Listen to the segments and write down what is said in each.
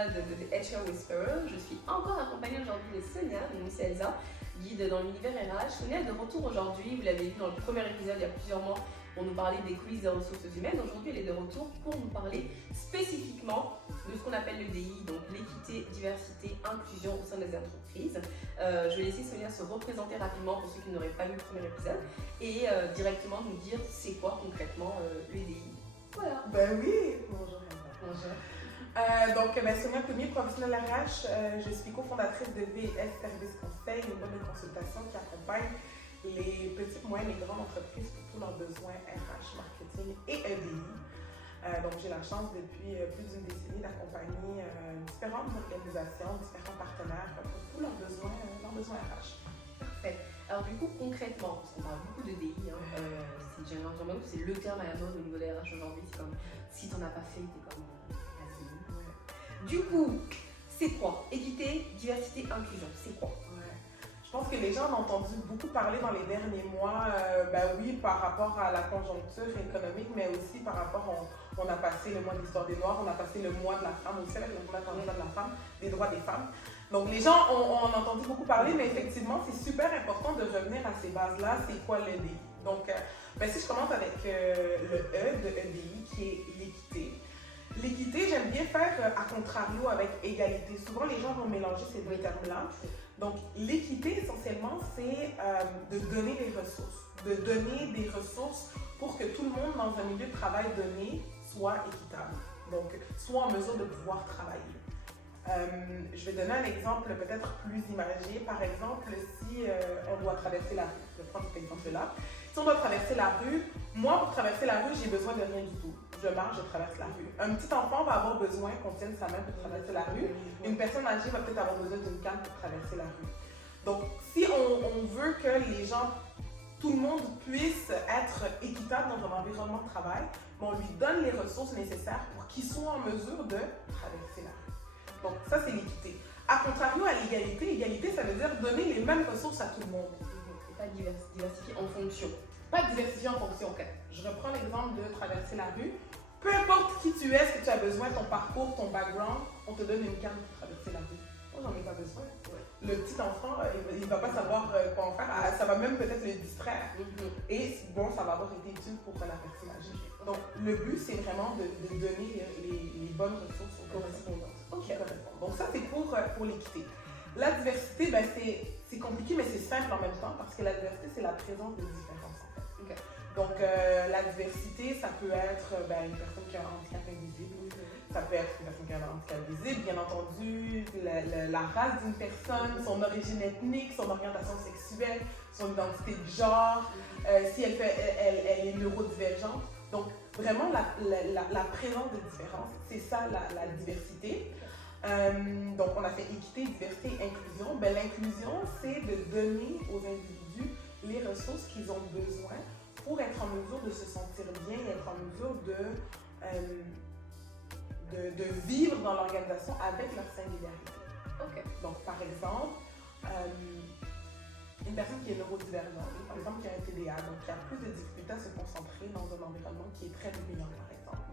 épisode de The HR Whisperer. Je suis encore accompagnée aujourd'hui de Sonia, donc c'est Elsa, guide dans l'univers RH. Sonia est de retour aujourd'hui, vous l'avez vu dans le premier épisode il y a plusieurs mois, pour nous parler des coulisses des ressources humaines. Aujourd'hui, elle est de retour pour nous parler spécifiquement de ce qu'on appelle le DI, donc l'équité, diversité, inclusion au sein des entreprises. Je vais laisser Sonia se représenter rapidement pour ceux qui n'auraient pas vu le premier épisode et directement nous dire c'est quoi concrètement le DI. Voilà. Ben oui, bonjour. Bonjour. Sonia Plumé, professionnelle RH, je suis cofondatrice de VS Service Conseil, une boîte de consultation qui accompagne les petites, moyennes et grandes entreprises pour tous leurs besoins RH, marketing et EDI. J'ai la chance depuis plus d'une décennie d'accompagner différentes organisations, différents partenaires pour tous leurs besoins RH. Parfait. Alors du coup, concrètement, parce qu'on parle beaucoup de DI, c'est le terme à la mode au niveau des RH aujourd'hui, c'est comme si t'en as pas fait, t'es comme vas-y. Ouais. Du coup, c'est quoi? Équité, diversité, inclusion, c'est quoi? Je pense que les gens ont entendu beaucoup parler dans les derniers mois, par rapport à la conjoncture économique, mais aussi par rapport, on a passé le mois de l'histoire des Noirs, on a passé le mois de la femme aussi, avec le mois international de la femme, des droits des femmes. Donc les gens ont entendu beaucoup parler, mais effectivement, c'est super important de revenir à ces bases-là, c'est quoi l'EDI? Donc, si je commence avec le E de EDI, qui est l'équité. L'équité, j'aime bien faire à contrario avec égalité. Souvent, les gens vont mélanger ces deux termes-là. Donc, l'équité, essentiellement, c'est de donner des ressources. De donner des ressources pour que tout le monde dans un milieu de travail donné soit équitable. Donc, soit en mesure de pouvoir travailler. Je vais donner un exemple peut-être plus imagé. Par exemple, si on doit traverser la rue, je vais prendre cet exemple-là. Si on doit traverser la rue, moi, pour traverser la rue, j'ai besoin de rien du tout. Je marche, je traverse la rue. Un petit enfant va avoir besoin qu'on tienne sa main pour traverser la rue. Une personne âgée va peut-être avoir besoin d'une canne pour traverser la rue. Donc, si on veut que les gens, tout le monde puisse être équitable dans un environnement de travail, on lui donne les ressources nécessaires pour qu'il soit en mesure de traverser la rue. Donc, ça, c'est l'équité. A contrario à l'égalité, l'égalité, ça veut dire donner les mêmes ressources à tout le monde. Et pas diversifier en fonction. Pas diversifier en fonction. Okay. Je reprends l'exemple de traverser la rue. Peu importe qui tu es, ce que tu as besoin, ton parcours, ton background, on te donne une canne pour traverser la rue. Moi, j'en ai pas besoin. Ouais. Le petit enfant, il va pas savoir quoi en faire. Ça va même peut-être le distraire. Et bon, ça va avoir été utile pour la personne âgée. Donc, le but, c'est vraiment de donner les bonnes ressources aux correspondantes. Okay. Donc, ça, c'est pour l'équité. La diversité, c'est compliqué, mais c'est simple en même temps parce que la diversité, c'est la présence de différences, en fait. Okay. Donc, la diversité, ça peut être une personne qui a un handicap invisible, ça peut être une personne qui a un handicap visible, bien entendu, la race d'une personne, son origine ethnique, son orientation sexuelle, son identité de genre, si elle est neurodivergente. Donc, vraiment, la présence de différences, c'est ça la diversité. Donc, on a fait équité, diversité et inclusion. L'inclusion, c'est de donner aux individus les ressources qu'ils ont besoin pour être en mesure de se sentir bien et être en mesure de vivre dans l'organisation avec leur singularité. Okay. Donc, par exemple, une personne qui est neurodivergente, par exemple qui a un TDA, donc qui a plus de difficultés à se concentrer dans un environnement qui est très bruyant, par exemple.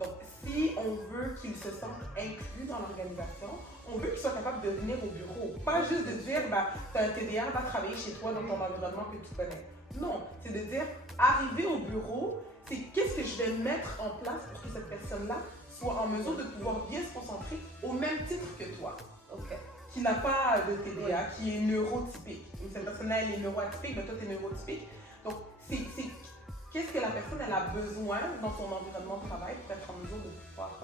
Donc, si on veut qu'ils se sentent inclus dans l'organisation, on veut qu'ils soient capables de venir au bureau. Pas juste de dire, tu as un TDA, va travailler chez toi dans ton environnement que tu connais. Non, c'est de dire, arriver au bureau, c'est qu'est-ce que je vais mettre en place pour que cette personne-là soit en mesure de pouvoir bien se concentrer au même titre que toi. Okay. Qui n'a pas de TDA, qui est neurotypique. Cette personne-là, elle est neuroatypique, mais toi, tu es neurotypique. Donc, c'est qu'est-ce que la personne elle a besoin dans son environnement de travail pour être en mesure de pouvoir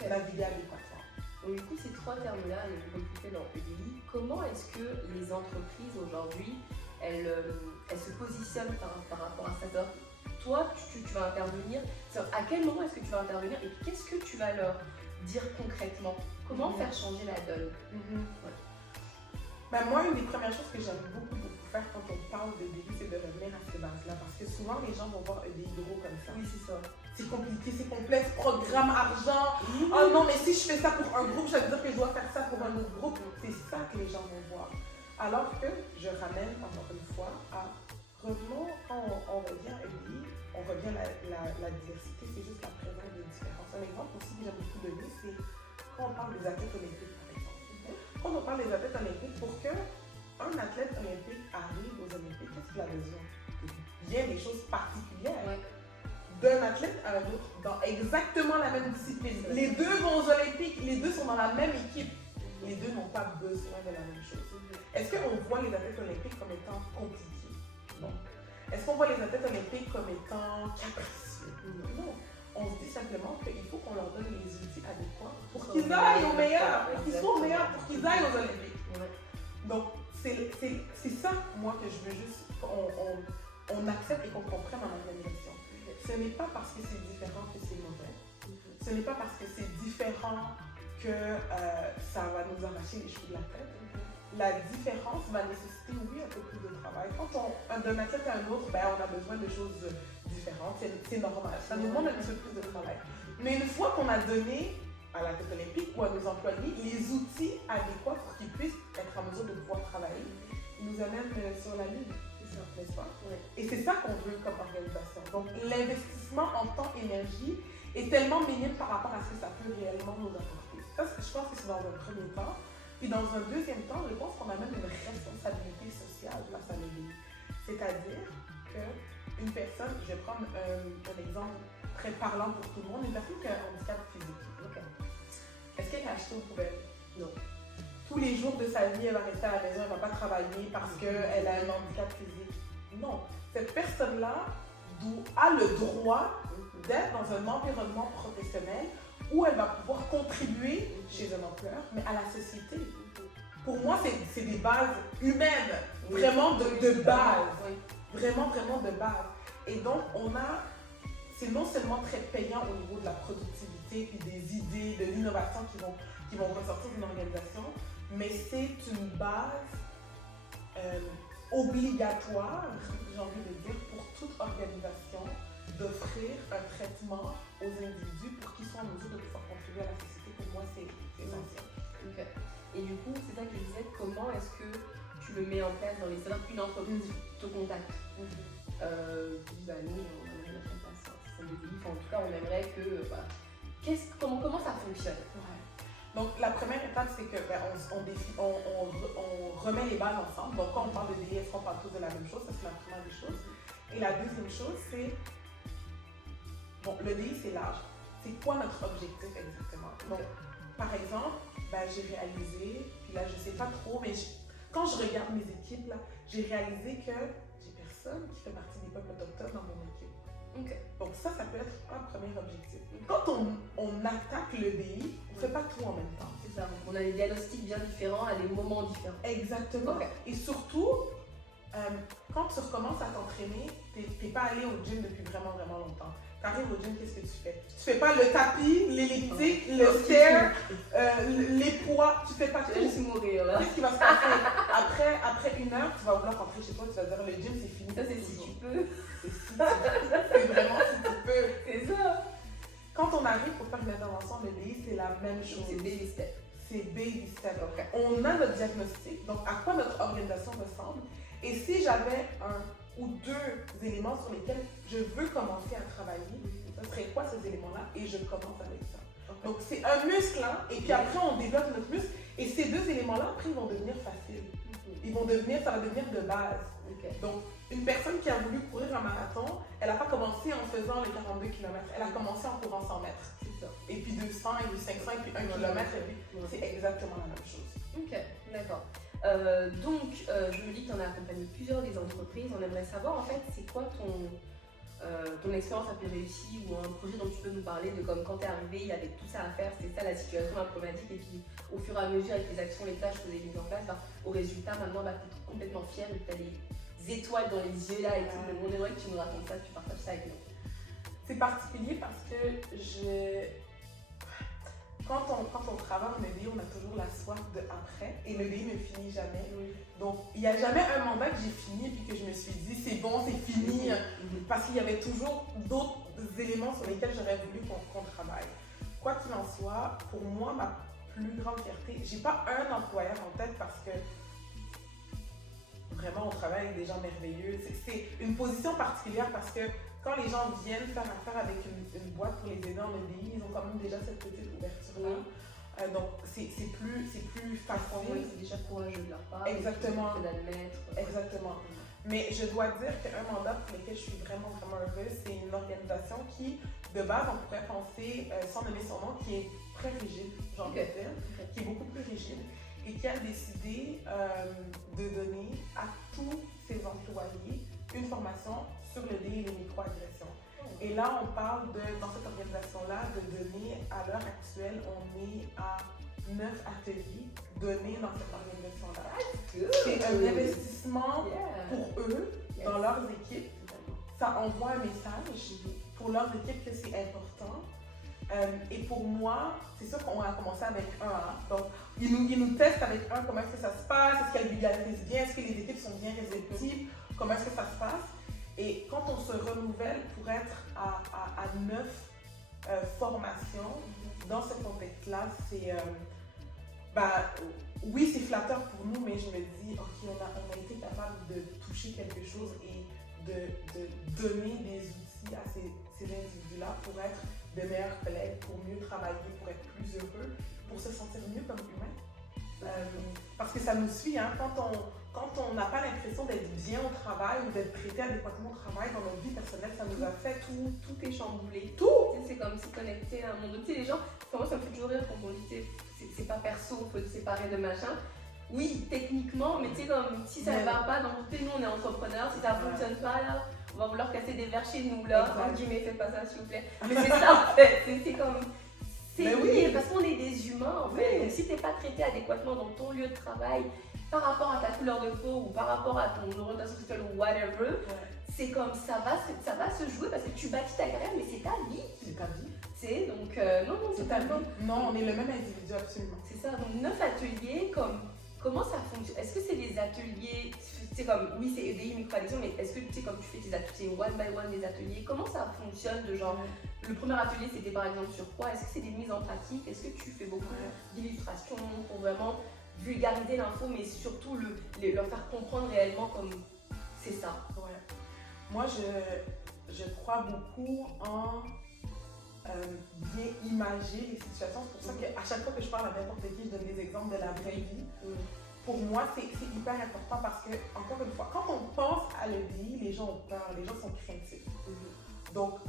naviguer adéquatement. Donc, du coup, ces trois termes-là, les recrutés dans EDI, comment est-ce que les entreprises aujourd'hui, elles se positionnent par rapport à ça? Toi, tu vas intervenir, à quel moment est-ce que tu vas intervenir et qu'est-ce que tu vas leur dire concrètement? Comment faire changer la donne? Ouais. Moi, une des premières choses que j'aime beaucoup faire quand on parle de DI, c'est de revenir à ces bases-là. Parce que souvent, les gens vont voir EDI gros comme ça. Oui, c'est ça. C'est compliqué, c'est complexe, programme, argent. Oh non, mais si je fais ça pour un groupe, ça veut dire que je dois faire ça pour un autre groupe. C'est ça que les gens vont voir. Alors que je ramène, encore une fois, à revenons, quand on revient à EDI, on revient à la diversité, c'est juste la présence de différences. Un exemple aussi que j'aime beaucoup donner, c'est quand on parle des athlètes olympiques, par exemple. Quand on parle des athlètes olympiques, pour qu'un athlète olympique arrive aux Olympiques, qu'est-ce qu'il a besoin? Bien des choses particulières. Ouais. D'un athlète à un autre, dans exactement la même discipline. Les deux vont aux Olympiques, les deux sont dans la même équipe. Les deux n'ont pas besoin de la même chose. Est-ce qu'on voit les athlètes olympiques comme étant compliqués? Non. Est-ce qu'on voit les athlètes olympiques comme étant capricieux? Non. On se dit simplement qu'il faut qu'on leur donne les outils adéquats pour qu'ils aillent au meilleur, pour qu'ils soient au meilleur, pour qu'ils aillent aux Olympiques. Donc, c'est ça, moi, que je veux juste qu'on accepte et qu'on comprenne en organisation. Ce n'est pas parce que c'est différent que c'est mauvais. Ce n'est pas parce que c'est différent que ça va nous arracher les cheveux de la tête. La différence va nécessiter, oui, un peu plus de travail. Quand d'un athlète à un autre, ben, on a besoin de choses différentes. C'est normal. Ça nous demande un petit peu plus de travail. Mais une fois qu'on a donné à l'athlète olympique ou à nos employés les outils adéquats pour qu'ils puissent être en mesure de pouvoir travailler, ils nous amènent sur la lune. N'est-ce pas? Oui. Et c'est ça qu'on veut comme organisation. Donc, l'investissement en temps et énergie est tellement minime par rapport à ce que ça peut réellement nous apporter. Ça, je pense que c'est dans un premier temps. Puis dans un deuxième temps, je pense qu'on a même une responsabilité sociale face à l'EDI. C'est-à-dire qu'une personne, je vais prendre un exemple très parlant pour tout le monde, une personne qui a un handicap physique. Okay. Est-ce qu'elle est achetée aux poubelles? Non. Tous les jours de sa vie, elle va rester à la maison, elle ne va pas travailler parce qu'elle a un handicap physique. Non. Cette personne-là a le droit d'être dans un environnement professionnel où elle va pouvoir contribuer chez un employeur, mais à la société. Pour moi, c'est des bases humaines, vraiment de base. Vraiment, vraiment de base. Et donc, c'est non seulement très payant au niveau de la productivité, puis des idées, de l'innovation qui vont ressortir d'une organisation, mais c'est une base obligatoire, j'ai envie de dire, pour toute organisation d'offrir un traitement aux individus pour qu'ils soient en mesure de pouvoir contribuer à la société. Pour moi, c'est essentiel. Okay. Et du coup, c'est ça que je disais, comment est-ce que tu le mets en place dans les... C'est-à-dire qu'une entreprise te contacte. Nous, on aimerait mettre en place un système de délit. Enfin, en tout cas, on aimerait que... comment ça fonctionne? Donc, la première étape, c'est que on remet les bases ensemble. Donc, quand on parle de DI, est-ce qu'on parle tous de la même chose? Ça, c'est la première des choses. Et la deuxième chose, c'est... Bon, le DI, c'est large. C'est quoi notre objectif exactement? Donc, par exemple, j'ai réalisé, puis là, je sais pas trop, mais quand je regarde mes équipes, là, j'ai réalisé que j'ai personne qui fait partie des peuples autochtones dans mon équipe. Okay. Donc ça peut être un premier objectif. Quand on attaque le DI, on ne fait pas tout en même temps. C'est ça. On a des diagnostics bien différents à des moments différents. Exactement. Okay. Et surtout, quand tu recommences à t'entraîner, tu n'es pas allé au gym depuis vraiment, vraiment longtemps. Tu arrives au gym, qu'est-ce que tu fais? Tu fais pas le tapis, l'elliptique, le stair, les poids, tu fais pas tout. Juste mourir là. Qu'est-ce qui va se passer? Après une heure, tu vas vouloir rentrer chez toi, tu vas dire le gym c'est fini. Ça c'est si tu peux. C'est vraiment si tu peux. C'est ça. Quand on arrive pour faire une intervention en EDI, c'est la même chose. C'est baby step. C'est baby step. Okay. On a notre diagnostic, donc à quoi notre organisation ressemble. Et si j'avais un ou deux éléments sur lesquels je veux commencer à travailler, ce serait quoi ces éléments-là? Et je commence avec ça. Okay. Donc c'est un muscle, hein, et puis après on développe notre muscle. Et ces deux éléments-là, après, ils vont devenir faciles. Ça va devenir de base. Okay. Donc, une personne qui a voulu courir un marathon, elle n'a pas commencé en faisant les 42 km, elle a commencé en courant 100 mètres. C'est ça. Et puis 200, et puis 500, et puis 1 km, et puis c'est exactement la même chose. Ok, d'accord. Donc, je me dis que tu en as accompagné plusieurs des entreprises. On aimerait savoir, en fait, c'est quoi ton expérience la plus réussie ou un projet dont tu peux nous parler de comme quand tu es arrivé, il y avait tout ça à faire, c'était ça la situation problématique et puis au fur et à mesure avec les actions, les tâches que vous avez mises en place, au résultat maintenant tu es complètement fière et tu as des étoiles dans les yeux là et tout. Donc on aimerait que tu nous racontes ça, que tu partages ça avec nous. C'est particulier parce que quand on travaille en EDI, on a toujours la soif de après et l'EDI ne finit jamais. Donc, il n'y a jamais un mandat que j'ai fini et que je me suis dit c'est bon, c'est fini, parce qu'il y avait toujours d'autres éléments sur lesquels j'aurais voulu qu'on travaille. Quoi qu'il en soit, pour moi, ma plus grande fierté, j'ai pas un employeur en tête parce que vraiment on travaille avec des gens merveilleux. C'est une position particulière parce que quand les gens viennent faire affaire avec une boîte pour les aider en EDI, ils ont quand même déjà cette petite ouverture-là. Donc, c'est plus facile. Oui, c'est déjà courageux de leur part. Exactement. D'admettre. Exactement. Mais je dois dire qu'un mandat pour lequel je suis vraiment, vraiment heureuse, c'est une organisation qui, de base, on pourrait penser, sans nommer son nom, qui est très rigide, j'ai envie de dire, qui est beaucoup plus rigide, et qui a décidé de donner à tous ses employés une formation sur le dé et les microagressions. Et là, on parle dans cette organisation-là, de donner, à l'heure actuelle, on est à 9 ateliers donnés dans cette organisation-là. C'est un investissement pour eux, dans leurs équipes. Ça envoie un message pour leurs équipes que c'est important. Et pour moi, c'est sûr qu'on a commencé avec un. Donc, ils nous testent avec un, comment est-ce que ça se passe, est-ce qu'elles vulgarisent bien, est-ce que les équipes sont bien réceptives, comment est-ce que ça se passe. Et quand on se renouvelle pour être à 9 formations, dans ce contexte-là, c'est... oui, c'est flatteur pour nous, mais je me dis, OK, on a été capable de toucher quelque chose et de donner des outils à ces individus-là pour être de meilleurs collègues, pour mieux travailler, pour être plus heureux, pour se sentir mieux comme humain. Parce que ça nous suit, hein, quand on n'a pas l'impression d'être bien au travail ou d'être traité adéquatement au travail dans notre vie personnelle, ça nous affecte. Tout est chamboulé. Tout! C'est comme si connecté à un monde. Tu sais, les gens, moi ça me fait toujours rire quand on dit c'est pas perso, faut te séparer de machin. Oui, techniquement, mais tu sais, comme si ça ne va pas, donc nous on est entrepreneurs, si ça ne fonctionne pas là, on va vouloir casser des verres chez nous là. En guillemets, faites pas ça s'il vous plaît. Mais c'est ça en fait, c'est comme. C'est lié parce qu'on est des humains en fait. Donc si tu n'es pas traité adéquatement dans ton lieu de travail, par rapport à ta couleur de peau ou par rapport à ton orientation sexuelle ou whatever, c'est comme ça va se jouer parce que tu bâtis ta carrière, mais c'est ta vie. C'est ta vie. C'est donc non, c'est ta vie. Non, on est le même individu absolument. C'est ça, donc 9 ateliers, comment ça fonctionne? Est-ce que c'est des ateliers, c'est comme, oui c'est EDI, micro-addiction, mais est-ce que tu sais, comme tu fais tes ateliers one by one, des ateliers, comment ça fonctionne de genre, le premier atelier c'était par exemple sur quoi? Est-ce que c'est des mises en pratique? Est-ce que tu fais beaucoup d'illustrations pour vraiment vulgariser l'info, mais surtout leur faire comprendre réellement comme c'est ça? Ouais. Moi je crois beaucoup en bien imager les situations. C'est pour ça qu'à chaque fois que je parle à n'importe qui, je donne des exemples de la vraie vie. Pour moi, c'est hyper important parce que, encore une fois, quand on pense à l'EDI, les gens ont peur, les gens sont craintifs. Donc,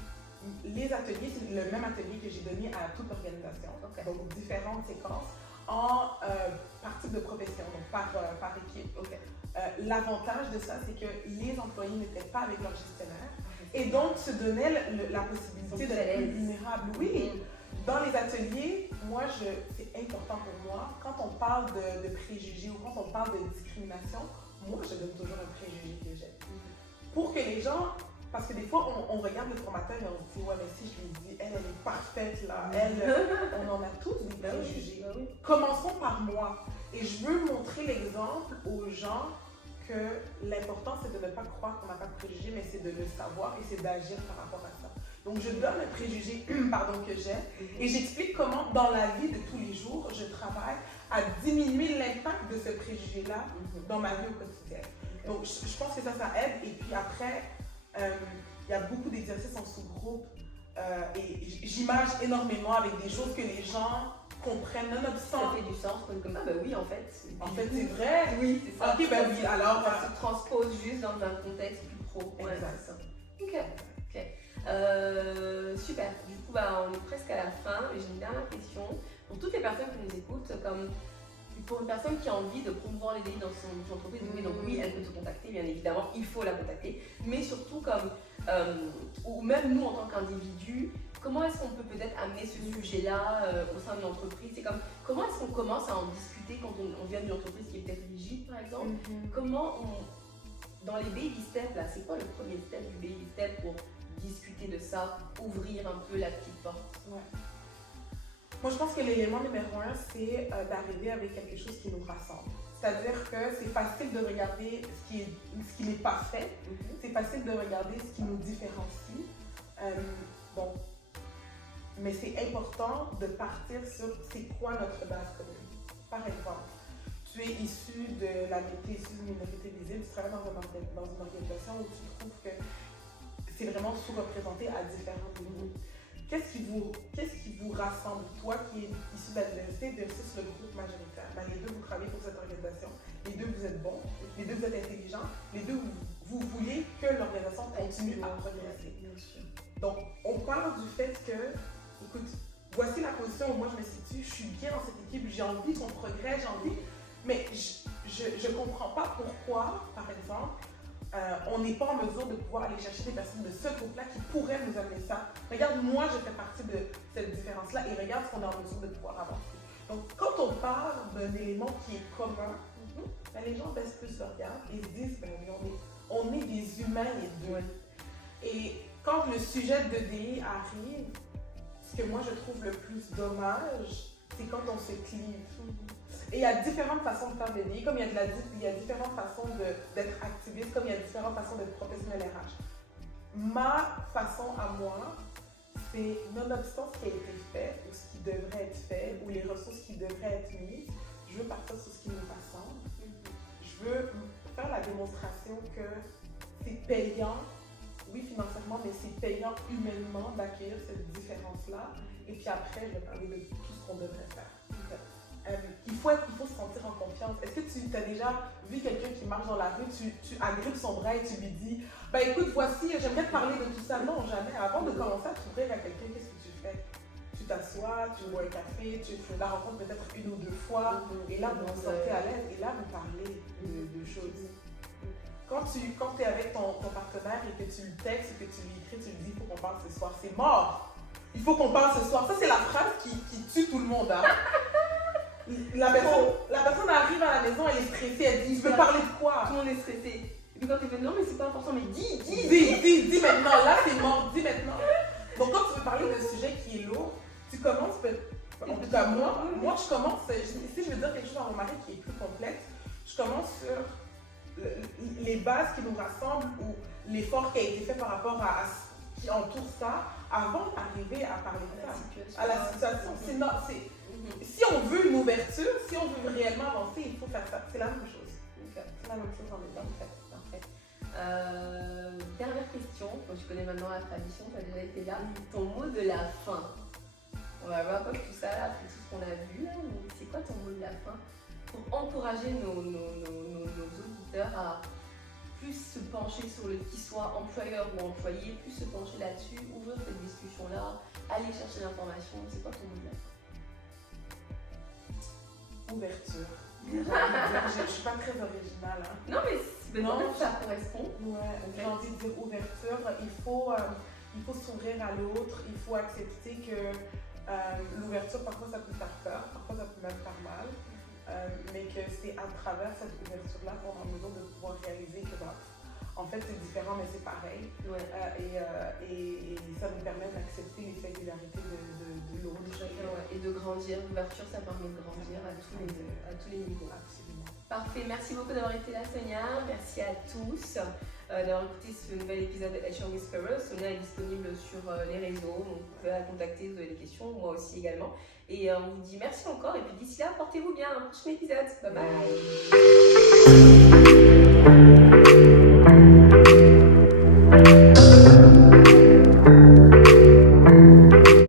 les ateliers, c'est le même atelier que j'ai donné à toute organisation. Donc, différentes séquences en par type de profession, donc par équipe. L'avantage de ça, c'est que les employés n'étaient pas avec leur gestionnaire. Et donc, se donner la possibilité d'être plus vulnérable. Oui, dans les ateliers, moi, c'est important pour moi, quand on parle de préjugés ou quand on parle de discrimination, moi, je donne toujours un préjugé que j'ai. Pour que les gens, parce que des fois, on regarde le formateur et on se dit, ouais, mais si je lui dis, elle est parfaite, là, on en a tous des préjugés. Commençons par moi. Et je veux montrer l'exemple aux gens que l'important, c'est de ne pas croire qu'on n'a pas de préjugés, mais c'est de le savoir et c'est d'agir par rapport à ça. Donc, je donne le préjugé que j'ai et j'explique comment, dans la vie de tous les jours, je travaille à diminuer l'impact de ce préjugé-là dans ma vie au quotidien. Donc, je pense que ça aide. Et puis après, il y a beaucoup d'exercices en sous-groupe et j'image énormément avec des choses que les gens comprennent nonobstant. Ça fait du sens, comme ah bah oui en fait. En fait c'est vrai. Oui, c'est ça. Ok, bah oui, alors. Ça se transpose juste dans un contexte plus pro. Ouais, c'est ça. Ok. Super. Du coup, on est presque à la fin et j'ai une dernière question. Pour toutes les personnes qui nous écoutent, comme pour une personne qui a envie de promouvoir les délits dans son entreprise, donc oui, elle peut te contacter, bien évidemment, il faut la contacter, mais surtout ou même nous en tant qu'individus, comment est-ce qu'on peut peut-être amener ce sujet-là au sein de l'entreprise? C'est comment est-ce qu'on commence à en discuter quand on vient d'une entreprise qui est peut-être rigide, par exemple? Comment dans les baby steps, là, c'est quoi le premier step du baby step pour discuter de ça, ouvrir un peu la petite porte? Moi, je pense que l'élément numéro 1, c'est d'arriver avec quelque chose qui nous rassemble. C'est-à-dire que c'est facile de regarder ce qui n'est pas fait, c'est facile de regarder ce qui nous différencie. Mais c'est important de partir sur c'est quoi notre base commune. Par exemple, tu es issu d'une minorité visible, tu travailles dans une organisation où tu trouves que c'est vraiment sous-représenté à différents niveaux. qu'est-ce qui vous rassemble, toi qui es issu de la diversité versus le groupe majoritaire? Ben, les deux, vous travaillez pour cette organisation, les deux, vous êtes bons, les deux, vous êtes intelligents, les deux, vous voulez que l'organisation continue à progresser. Bien sûr. Donc, on parle du fait que, écoute, voici la position où moi je me situe, je suis bien dans cette équipe, j'ai envie qu'on progresse, j'ai envie, mais je ne comprends pas pourquoi, par exemple, on n'est pas en mesure de pouvoir aller chercher des personnes de ce groupe-là qui pourraient nous amener ça. Regarde, moi, je fais partie de cette différence-là et regarde ce qu'on est en mesure de pouvoir avancer. Donc, quand on parle d'un élément qui est commun, ben, les gens baissent plus leur garde et se disent, ben, on est des humains les deux. Et quand le sujet de DI arrive, ce que moi je trouve le plus dommage, c'est quand on se clive. Et il y a différentes façons de faire des DI, comme il y a différentes façons d'être activiste, comme il y a différentes façons d'être professionnel RH. Ma façon à moi, c'est nonobstant ce qui a été fait, ou ce qui devrait être fait, ou les ressources qui devraient être mises, je veux partir sur ce qui nous rassemble. Je veux faire la démonstration que c'est payant, oui financièrement, mais c'est payant humainement d'accueillir cette différence-là. Et puis après, je vais parler de tout ce qu'on devrait faire. Il faut se sentir en confiance. Est-ce que tu as déjà vu quelqu'un qui marche dans la rue, tu agrippes son bras et tu lui dis « Ben écoute, voici, j'aimerais te parler de tout ça. » Non, jamais. Avant de commencer à t'ouvrir à quelqu'un, qu'est-ce que tu fais? Tu t'assois, tu bois un café, tu la rencontres peut-être une ou deux fois, et là, vous vous sortez à l'aise, et là, vous parlez de choses. Quand tu es avec ton partenaire et que tu le textes, et que tu lui écris, tu lui dis « Il faut qu'on parle ce soir. » C'est mort! Il faut qu'on parle ce soir. Ça, c'est la phrase qui tue tout le monde. Hein? La personne arrive à la maison, elle est stressée, elle dit « Tu veux parler de quoi? » Tout le monde est stressé. Et puis quand tu fais « Non, mais c'est pas important, mais dis maintenant. Là, c'est mort. Dis maintenant. » Donc, quand tu veux parler d'un sujet qui est lourd, tu commences, en tout cas moi je commence, si je veux dire quelque chose dans mon mari qui est plus complexe, je commence sur les bases qui nous rassemblent ou l'effort qui a été fait par rapport à ce qui entoure ça, avant d'arriver à parler de ça, à la situation. Si on veut une ouverture, si on veut réellement avancer, il faut faire ça. C'est la même chose. C'est la même chose en même temps. Parfait. Dernière question, quand tu connais maintenant la tradition, tu as déjà été là. Ton mot de la fin. On va voir un peu tout ça là, tout ce qu'on a vu là. C'est quoi ton mot de la fin pour encourager nos auditeurs à plus se pencher sur qu'ils soient employeurs ou employés, plus se pencher là-dessus, ouvrir cette discussion-là, aller chercher l'information. C'est quoi ton mot de la fin? Ouverture. Je ne suis pas très originale. Hein. Non, mais ça correspond. Ouais, j'ai envie de dire ouverture. Il faut s'ouvrir à l'autre. Il faut accepter que l'ouverture, parfois, ça peut faire peur. Parfois, ça peut même faire mal. Mais que c'est à travers cette ouverture-là qu'on a besoin de pouvoir réaliser que, en fait, c'est différent, mais c'est pareil. Ouais. Et ça nous permet d'accepter les singularités de l'autre. Et de grandir. L'ouverture, ça permet de grandir à tous les niveaux. Absolument. Parfait. Merci beaucoup d'avoir été là, Sonia. Merci à tous d'avoir écouté ce nouvel épisode de HR Whisperer. Sonia est disponible sur les réseaux. Donc, vous pouvez la contacter, vous avez des questions, moi aussi également. Et on vous dit merci encore. Et puis d'ici là, portez-vous bien. À un prochain épisode. Bye bye.